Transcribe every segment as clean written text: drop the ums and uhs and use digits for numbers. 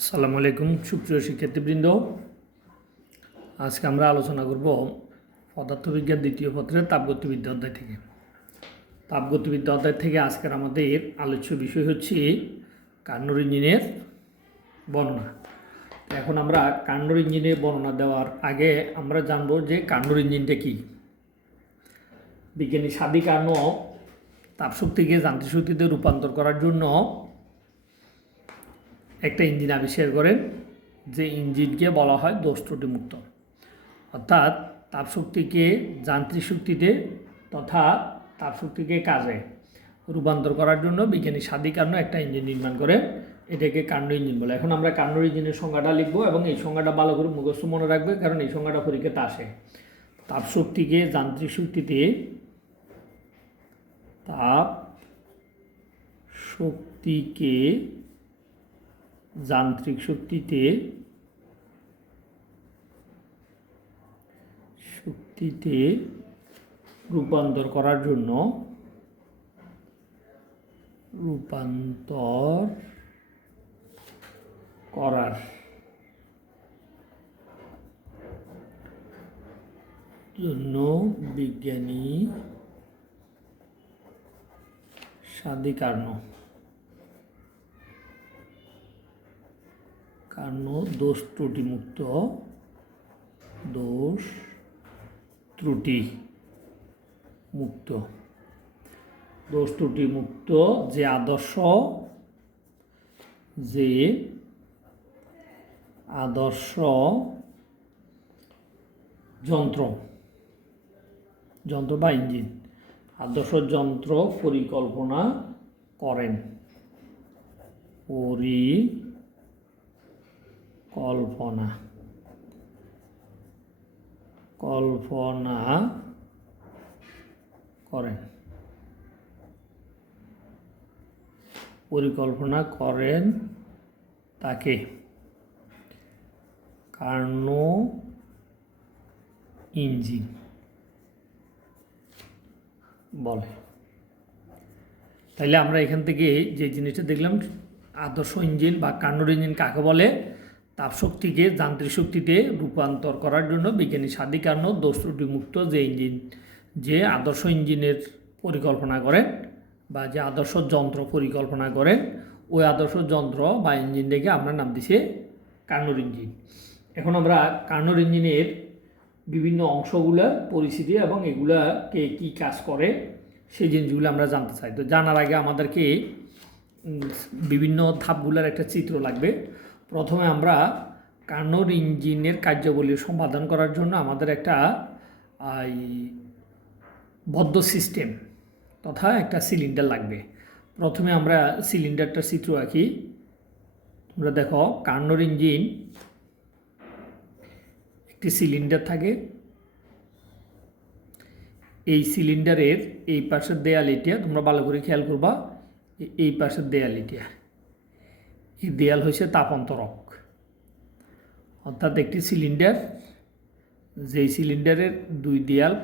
আসসালামু আলাইকুম সুপ্রিয় শিক্ষার্থীবৃন্দ। আজকে আমরা আলোচনা করব পদার্থবিজ্ঞান দ্বিতীয় পত্রের তাপগতিবিদ্যা অধ্যায় থেকে। তাপগতিবিদ্যা অধ্যায় থেকে আজকের আমাদের আলোচ্য বিষয় হচ্ছে কার্নোট ইঞ্জিনের বর্ণনা। এখন আমরা কার্নোট ইঞ্জিনের বর্ণনা দেওয়ার আগে আমরা জানব যে কার্নোট ইঞ্জিনটা কী। বিজ্ঞানী সাদি কার্নো তাপশক্তিকে যান্ত্রিক শক্তিতে রূপান্তর করার জন্য একটা ইঞ্জিন আবিষ্কার করেন, যে ইঞ্জিনকে বলা হয় দোষ ত্রুটিমুক্ত। অর্থাৎ তাপশক্তিকে যান্ত্রিক শক্তিতে তথা তাপশক্তিকে কাজে রূপান্তর করার জন্য বিজ্ঞানী সাদি কার্নো একটা ইঞ্জিন নির্মাণ করেন, এটাকে কার্নো ইঞ্জিন বলে। এখন আমরা কার্নো ইঞ্জিনের সংজ্ঞাটা লিখবো এবং এই সংজ্ঞাটা ভালো করে মুখস্থ মনে রাখবে, কারণ এই সংজ্ঞাটা পরীক্ষাতে আসে। তাপশক্তিকে যান্ত্রিক শক্তিতে তাপ শক্তিকে যান্ত্রিক শক্তিতে রূপান্তর করার জন্য বিজ্ঞানী সাদি কার্নো দোষ ত্রুটিমুক্ত যে আদর্শ যন্ত্র বা ইঞ্জিন আদর্শ যন্ত্র পরিকল্পনা করেন তাকে কার্নো ইঞ্জিন বলে। তাইলে আমরা এখান থেকে যে জিনিসটা দেখলাম, আদর্শ ইঞ্জিন বা কার্নোট ইঞ্জিন কাকে বলে? তাপশক্তিকে যান্ত্রিক শক্তিতে রূপান্তর করার জন্য বিজ্ঞানী সাদি কার্নো দোষ ত্রুটিমুক্ত যে আদর্শ ইঞ্জিনের পরিকল্পনা করেন বা যে আদর্শ যন্ত্র পরিকল্পনা করেন, ওই আদর্শ যন্ত্র বা ইঞ্জিনটাকে আমরা নাম দিছি কার্নোট ইঞ্জিন। এখন আমরা কার্নোট ইঞ্জিনের বিভিন্ন অংশগুলোর পরিস্থিতি এবং এগুলাকে কী কাজ করে সেই জিনিসগুলো আমরা জানতে চাই। তো জানার আগে আমাদেরকে বিভিন্ন ধাপগুলোর একটা চিত্র লাগবে। প্রথমে আমরা কার্নোট ইঞ্জিনের কার্যাবলী সম্পাদন করার জন্য আমাদের একটা বদ্ধ সিস্টেম তথা একটা সিলিন্ডার লাগবে। প্রথমে আমরা সিলিন্ডারটার চিত্র আঁকি। তোমরা দেখো, কার্নোট ইঞ্জিন একটি সিলিন্ডার থাকে। এই সিলিন্ডারের এই পাশের দেয়াল এটা, তোমরা ভালো করে খেয়াল করবা, এই পাশের দেয়াল এটা, এই দেয়াল হচ্ছে তাপ অন্তরক। অর্থাৎ একটি সিলিন্ডার, যেই সিলিন্ডারের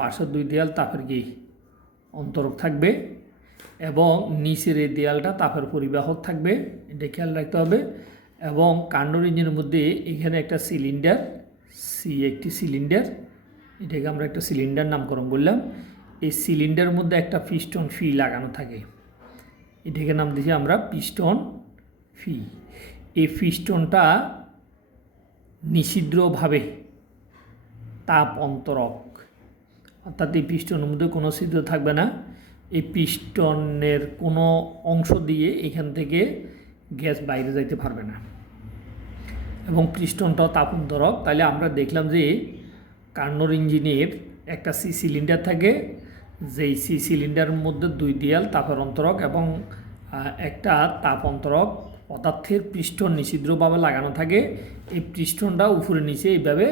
পাশের দুই দেয়াল তাপের অন্তরক থাকবে এবং নিচের এই দেয়ালটা তাপের পরিবাহক থাকবে, এটা খেয়াল রাখতে হবে। এবং কার্নোট ইঞ্জিনের মধ্যে এখানে একটা সিলিন্ডার, একটি সিলিন্ডার, এটাকে আমরা একটা সিলিন্ডার নামকরণ করলাম। এই সিলিন্ডারের মধ্যে একটা পিস্টন ফি লাগানো থাকে, এটাকে নাম দিয়েছি আমরা পিস্টন ফি। এই পিস্টনটা নিষিদ্রভাবে তাপ অন্তরক, অর্থাৎ এই পিস্টনের মধ্যে কোনো ছিদ্র থাকবে না। এই পিস্টনের কোনো অংশ দিয়ে এখান থেকে গ্যাস বাইরে যাইতে পারবে না এবং পিস্টনটাও তাপ অন্তরক। তাহলে আমরা দেখলাম যে কার্নোট ইঞ্জিনের একটা সিলিন্ডার থাকে, যেই সিলিন্ডারের মধ্যে দুই দেয়াল তাপের অন্তরক এবং একটা তাপ অন্তরক পদার্থের পিস্টন নিষিদ্রভাবে লাগানো থাকে। এই পিস্টনটা উপরে নিচে এইভাবে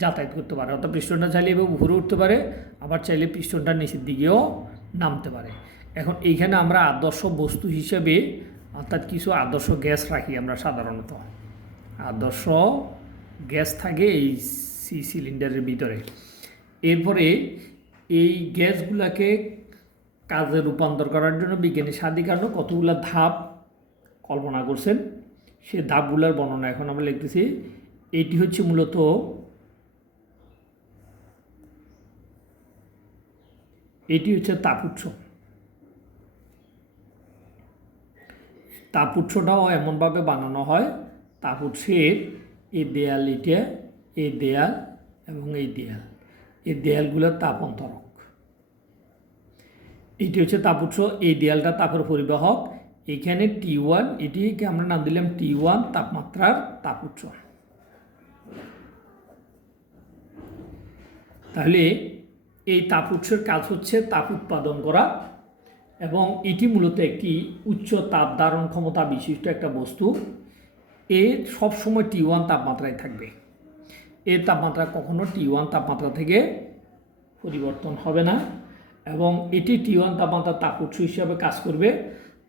যাতায়াত করতে পারে, অর্থাৎ পিস্টনটা চাইলে এভাবে উপরে উঠতে পারে, আবার চাইলে পিস্টনটা নিচের দিকেও নামতে পারে। এখন এইখানে আমরা আদর্শ বস্তু হিসেবে অর্থাৎ কিছু আদর্শ গ্যাস রাখি। আমরা সাধারণত আদর্শ গ্যাস থাকে এই সিলিন্ডারের ভিতরে। এরপরে এই গ্যাসগুলোকে কাজে রূপান্তর করার জন্য বিজ্ঞানী সাদি কার্নো কতগুলো ধাপ কল্পনা করছেন সে ধাপগুলোর বর্ণনা এখন আমরা লিখতেছি। এটি হচ্ছে মূলত তাপ উৎস। তাপ উৎসটাও এমনভাবে বানানো হয়, তাপ উৎসের এই দেয়াল, এটা এই দেয়াল এবং এই দেয়ালগুলোর তাপ অন্তরক। এটি হচ্ছে তাপ উৎস, এই দেয়ালটা তাপের পরিবাহক। এখানে T1, এটিকে আমরা নাম দিলাম T1 তাপমাত্রার তাপ উৎস। তাহলে এই তাপ উৎসের কাজ হচ্ছে তাপ উৎপাদন করা, এবং এটি মূলত একটি উচ্চ তাপ ধারণ ক্ষমতা বিশিষ্ট একটা বস্তু। এর সবসময় T1 তাপমাত্রায় থাকবে। এর তাপমাত্রা কখনো T1 তাপমাত্রা থেকে পরিবর্তন হবে না, এবং এটি T1 তাপমাত্রা তাপ উৎস হিসাবে কাজ করবে।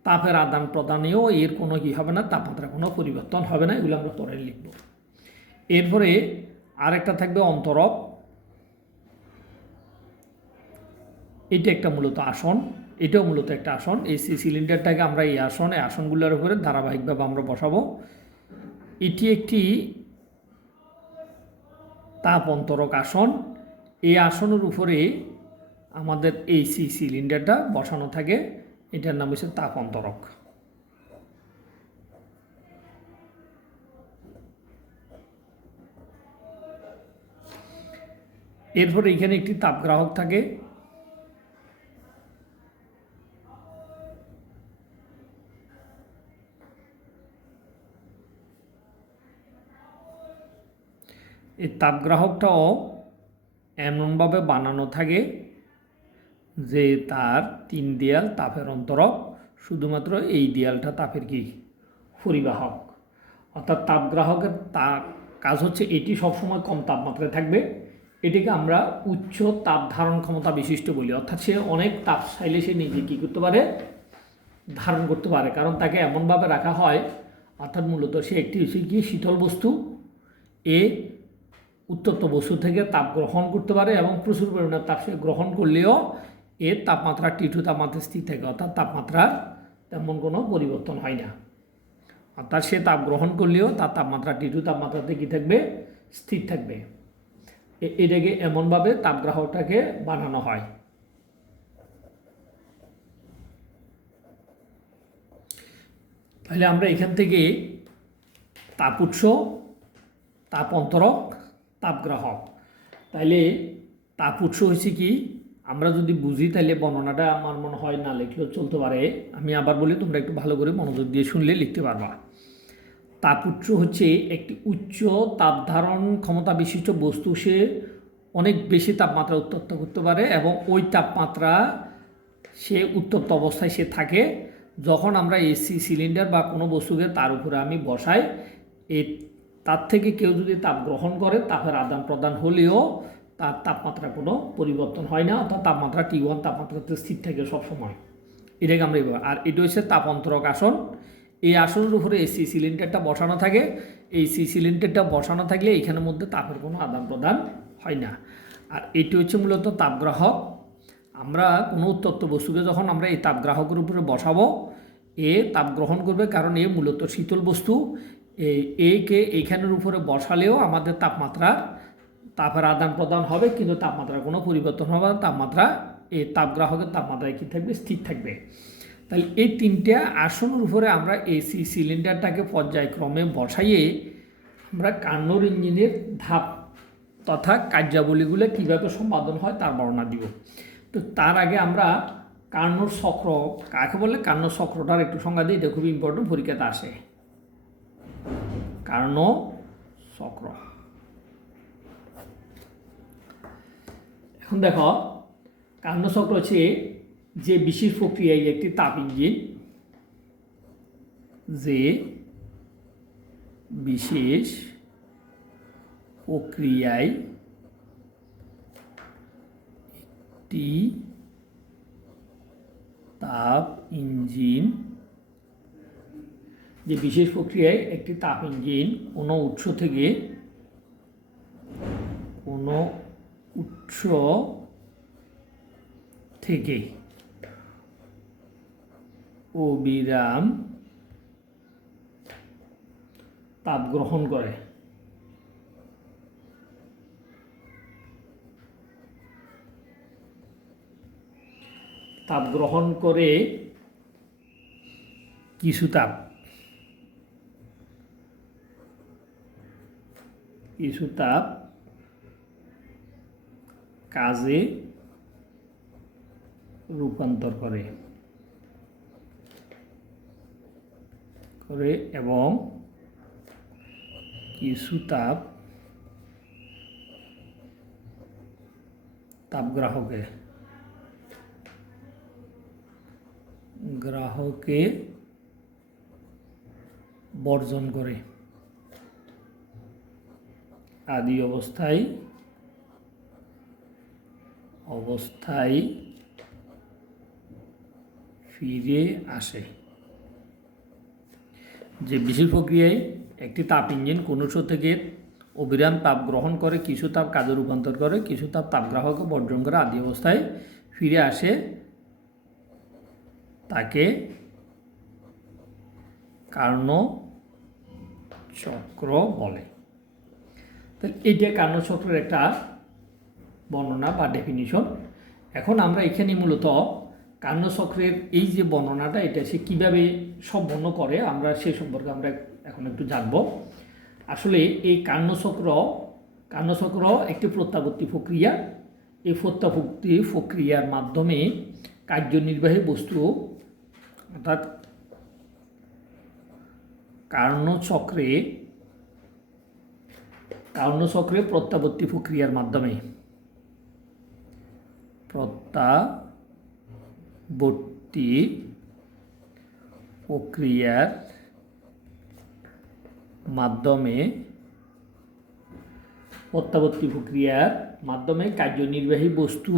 তাপের আদান প্রদানেও এর কোনো কী হবে না, তাপমাত্রা কোনো পরিবর্তন হবে না। এগুলো আমরা পরে লিখব। এরপরে আরেকটা থাকবে অন্তরক। এটা একটা মূলত আসন, এটাও মূলত একটা আসন। এই সিলিন্ডারটাকে আমরা এই আসনগুলোর উপরে ধারাবাহিকভাবে আমরা বসাবো। এটি একটি তাপ অন্তরক আসন। এই আসনের উপরে আমাদের এই সিলিন্ডারটা বসানো থাকে, এটার নাম হচ্ছে তাপ অন্তরক। এরপরে এখানে একটি তাপগ্রাহক থাকে। এই তাপগ্রাহকটাও এমনভাবে বানানো থাকে যে তার 3 দেয়াল তাপের অন্তরক, শুধুমাত্র এই দেয়ালটা তাপের কি পরিবাহক। অর্থাৎ তাপগ্রাহকের কাজ হচ্ছে এটি সবসময় কম তাপমাত্রায় থাকবে। এটিকে আমরা উচ্চ তাপ ধারণ ক্ষমতা বিশিষ্ট বলি। অর্থাৎ সে অনেক তাপ চাইলে সে নিজে কী করতে পারে, ধারণ করতে পারে, কারণ তাকে এমনভাবে রাখা হয়, অর্থাৎ মূলত সে একটি হচ্ছে কি শীতল বস্তু, এ উত্তপ্ত বস্তু থেকে তাপ গ্রহণ করতে পারে, এবং প্রচুর পরিমাণে তাপ সে গ্রহণ করলেও এর তাপমাত্রা T2 তাপমাত্রা স্থির থাকে। অর্থাৎ তাপমাত্রার তেমন কোনো পরিবর্তন হয় না। অর্থাৎ সে তাপ গ্রহণ করলেও তার তাপমাত্রা T2 তাপমাত্রাতে কী থাকবে, স্থির থাকবে। এটাকে এমনভাবে তাপগ্রাহকটাকে বানানো হয়। তাহলে আমরা এখান থেকে তাপ উৎস, তাপ অন্তরক, তাপগ্রাহক। তাইলে তাপ উৎস হচ্ছে কি, আমরা যদি বুঝি তাহলে বর্ণনাটা আমার মনে হয় না লিখলেও চলতে পারে। আমি আবার বলি, তোমরা একটু ভালো করে মনোযোগ দিয়ে শুনলে লিখতে পারবা। তাপ উৎস হচ্ছে একটি উচ্চ তাপ ধারণ ক্ষমতা বিশিষ্ট বস্তু। সে অনেক বেশি তাপমাত্রা উত্তপ্ত করতে পারে, এবং ওই তাপমাত্রা সে উত্তপ্ত অবস্থায় সে থাকে। যখন আমরা এসি সিলিন্ডার বা কোনো বস্তুকে তার উপরে আমি বসাই, তার থেকে কেউ যদি তাপ গ্রহণ করে, তাপের আদান প্রদান হলেও তার তাপমাত্রা কোনো পরিবর্তন হয় না। অর্থাৎ তাপমাত্রা T1 তাপমাত্রাতে স্থির থাকে সবসময়। এটাকে আমরা আর এটা হচ্ছে তাপ অন্তরক আসন। এই আসনের উপরে এসি সিলিন্ডারটা বসানো থাকে। এই সিলিন্ডারটা বসানো থাকলে এখানের মধ্যে তাপের কোনো আদান প্রদান হয় না। আর এটি হচ্ছে মূলত তাপগ্রাহক। আমরা কোনো উত্তপ্ত বস্তুকে যখন আমরা এই তাপগ্রাহকের উপরে বসাবো, এ তাপ গ্রহণ করবে, কারণ এ মূলত শীতল বস্তু। একে এইখানের উপরে বসালেও আমাদের তাপের আদান প্রদান হবে, কিন্তু তাপমাত্রার কোনো পরিবর্তন হবে না। তাপমাত্রা এই তাপগ্রাহকের তাপমাত্রায় কী থাকবে, স্থির থাকবে। তাহলে এই 3টা আসনের উপরে আমরা এসি সিলিন্ডারটাকে পর্যায়ক্রমে বসাইয়ে আমরা কার্নোর ইঞ্জিনের ধাপ তথা কার্যাবলীগুলো কীভাবে সম্পাদন হয় তার বর্ণনা দিব। তো তার আগে আমরা কার্নোর চক্র কাকে বলে, কার্নোর চক্রটার একটু সংজ্ঞা দিই। এটা খুব ইম্পর্টেন্ট, পরীক্ষাতে আসে। কার্নোর চক্র, এখন দেখো, কার্নোর চক্র হচ্ছে যে বিশেষ প্রক্রিয়ায় একটি তাপ ইঞ্জিন, যে বিশেষ প্রক্রিয়ায় একটি তাপ ইঞ্জিন, যে বিশেষ প্রক্রিয়ায় একটি তাপ ইঞ্জিন কোনো উৎস থেকে অবিরাম তাপ গ্রহণ করে। তাপ গ্রহণ করে কিছু তাপ কাজে রূপান্তর করে এবং কিছু তাপ গ্রাহকে বর্জন করে আদি অবস্থায় ফিরে আসে। যে বিশেষ প্রক্রিয়ায় একটি তাপ ইঞ্জিন কোনো উৎস থেকে অবিরাম তাপ গ্রহণ করে, কিছু তাপ কাজে রূপান্তর করে, কিছু তাপগ্রাহকে বর্জন করে আদি অবস্থায় ফিরে আসে, তাকে কার্নোট চক্র বলে। তাহলে এইটা কার্নোট চক্রের একটা বর্ণনা বা ডেফিনিশন। এখন আমরা এখানে মূলত কার্নোট চক্রের এই যে বর্ণনাটা, এটা সে কীভাবে সম্পন্ন করে আমরা সে সম্পর্কে আমরা এখন একটু জানব। আসলে এই কার্নোট চক্র একটি প্রত্যাবর্তী প্রক্রিয়া। এই প্রত্যাবর্তী প্রক্রিয়ার মাধ্যমে কার্যনির্বাহী বস্তু অর্থাৎ কার্নোট চক্রে প্রত্যাবর্তী প্রক্রিয়ার মাধ্যমে প্রত্যাবর্তী প্রক্রিয়ার মাধ্যমে কার্যনির্বাহী বস্তু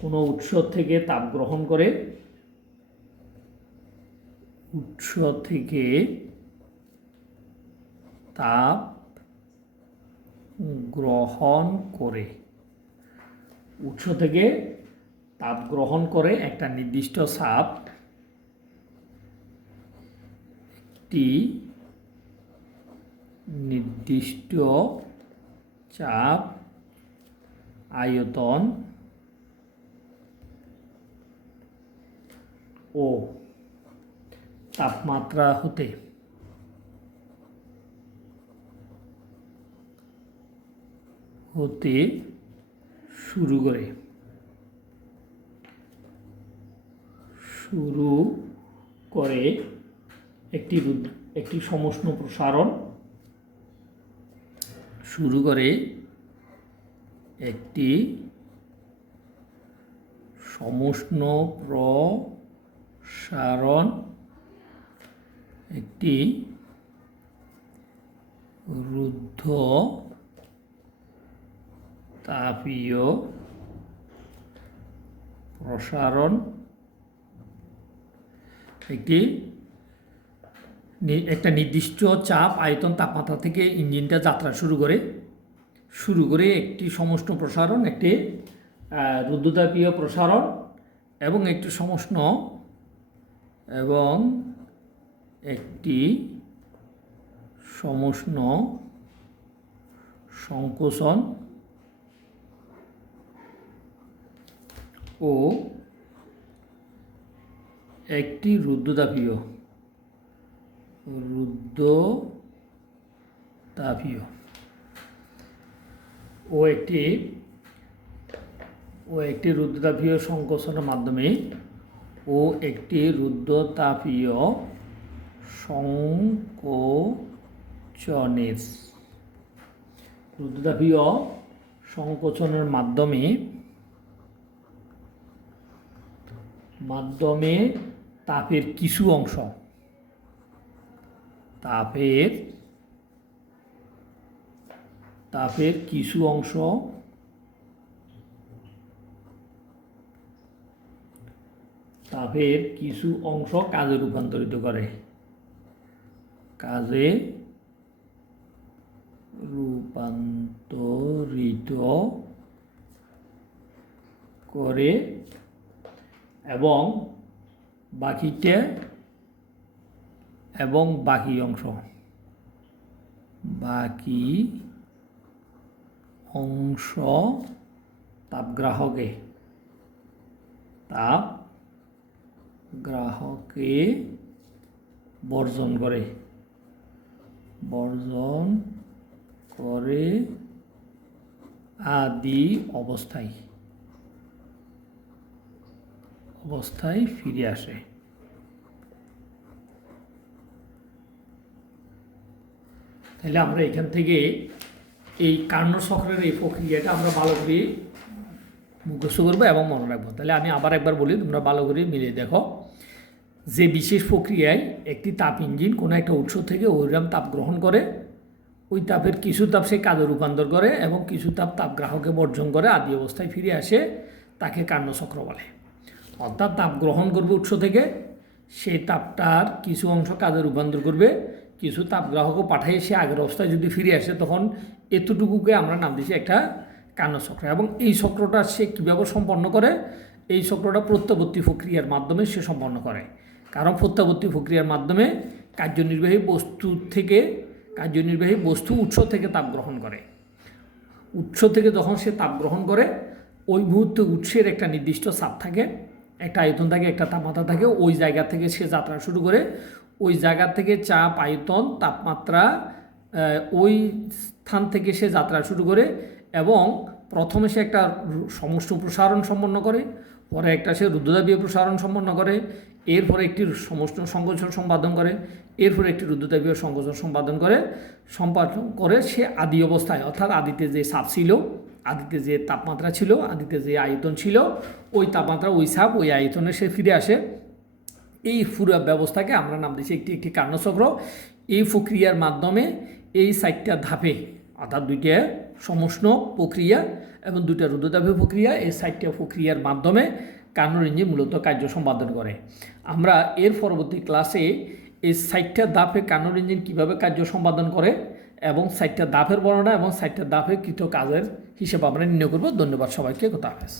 কোনো উৎস থেকে তাপ গ্রহণ করে, উৎস থেকে তাপ গ্রহণ করে একটা নির্দিষ্ট চাপ আয়তন ও তাপমাত্রা হতে শুরু করে একটি সমষ্ণ প্রসারণ একটি রুদ্ধতাপীয় প্রসারণ, একটা নির্দিষ্ট চাপ আয়তন তাপমাত্রা থেকে ইঞ্জিনটা যাত্রা শুরু করে একটি সমষ্ণ প্রসারণ, একটি রুদ্ধতাপীয় প্রসারণ এবং একটি সমষ্ণ সংকোচন ও একটি রুদ্ধতাপীয় সংকোচনের মাধ্যমে একটি রুদ্ধতাপীয় সংকোচনের মাধ্যমে তাপের কিছু অংশ কাজে রূপান্তরিত করে এবং বাকিটা এবং বাকি অংশ তাপগ্রাহকে বর্জন করে আদি অবস্থায় ফিরে আসে। তাহলে আমরা এখান থেকে এই কার্নোট চক্রের এই প্রক্রিয়াটা আমরা ভালো করে মুখস্থ করবো এবং মনে রাখবো। তাহলে আমি আবার একবার বলি, তোমরা ভালো করে মিলিয়ে দেখো। যে বিশেষ প্রক্রিয়ায় একটি তাপ ইঞ্জিন কোনো একটা উৎস থেকে ওইরকম তাপ গ্রহণ করে, ওই তাপের কিছু তাপ সে কাজে রূপান্তর করে এবং কিছু তাপগ্রাহকে বর্জন করে আদি অবস্থায় ফিরে আসে, তাকে কার্নোট চক্র বলে। অর্থাৎ তাপ গ্রহণ করবে উৎস থেকে, সেই তাপটার কিছু অংশ কাজে রূপান্তর করবে, কিছু তাপগ্রাহকও পাঠিয়ে সে আগের অবস্থায় যদি ফিরে আসে, তখন এতটুকুকে আমরা নাম দিয়েছি একটা কার্নোট চক্র। এবং এই চক্রটা সে কীভাবে সম্পন্ন করে? এই চক্রটা প্রত্যাবর্তী প্রক্রিয়ার মাধ্যমে সে সম্পন্ন করে। কারণ প্রত্যাবর্তী প্রক্রিয়ার মাধ্যমে কার্যনির্বাহী বস্তু উৎস থেকে তাপ গ্রহণ করে। উৎস থেকে যখন সে তাপ গ্রহণ করে, ওই মুহূর্তে উৎসের একটা নির্দিষ্ট চাপ থাকে, একটা আয়তন থাকে, একটা তাপমাত্রা থাকে, ওই জায়গা থেকে সে যাত্রা শুরু করে। ওই জায়গা থেকে চাপ, আয়তন, তাপমাত্রা, ওই স্থান থেকে সে যাত্রা শুরু করে এবং প্রথমে সে একটা সমষ্টি প্রসারণ সম্পন্ন করে, পরে একটা সে রুদ্ধতাপীয় প্রসারণ সম্পন্ন করে, এরপরে একটি সমষ্টি সংকোচন সম্পাদন করে, এরপরে একটি রুদ্ধতাপীয় সংকোচন সম্পাদন করে সে আদি অবস্থায়, অর্থাৎ আদিতে যে চাপ ছিল, আদিতে যে তাপমাত্রা ছিল, আদিতে যে আয়তন ছিল, ওই তাপমাত্রা, ওই চাপ, ওই আয়তনে সে ফিরে আসে। এই পুরো ব্যবস্থাকে আমরা নাম দিয়েছি একটি কার্নোট চক্র। এই প্রক্রিয়ার মাধ্যমে এই 4টা ধাপে, অর্থাৎ 2টা সমষ্ণ প্রক্রিয়া এবং 2টা রুদ্ধতাপীয় প্রক্রিয়া, এই 4টা প্রক্রিয়ার মাধ্যমে কার্নোট ইঞ্জিন মূলত কার্য সম্পাদন করে। আমরা এর পরবর্তী ক্লাসে এই 4টা ধাপে কার্নোট ইঞ্জিন কীভাবে কার্য সম্পাদন করে এবং 4টা ধাপের বর্ণনা এবং 4টা ধাপে কৃত কাজের হিসেবে আমরা নির্ণয় করব। ধন্যবাদ সবাইকে। কথা হাফেজ।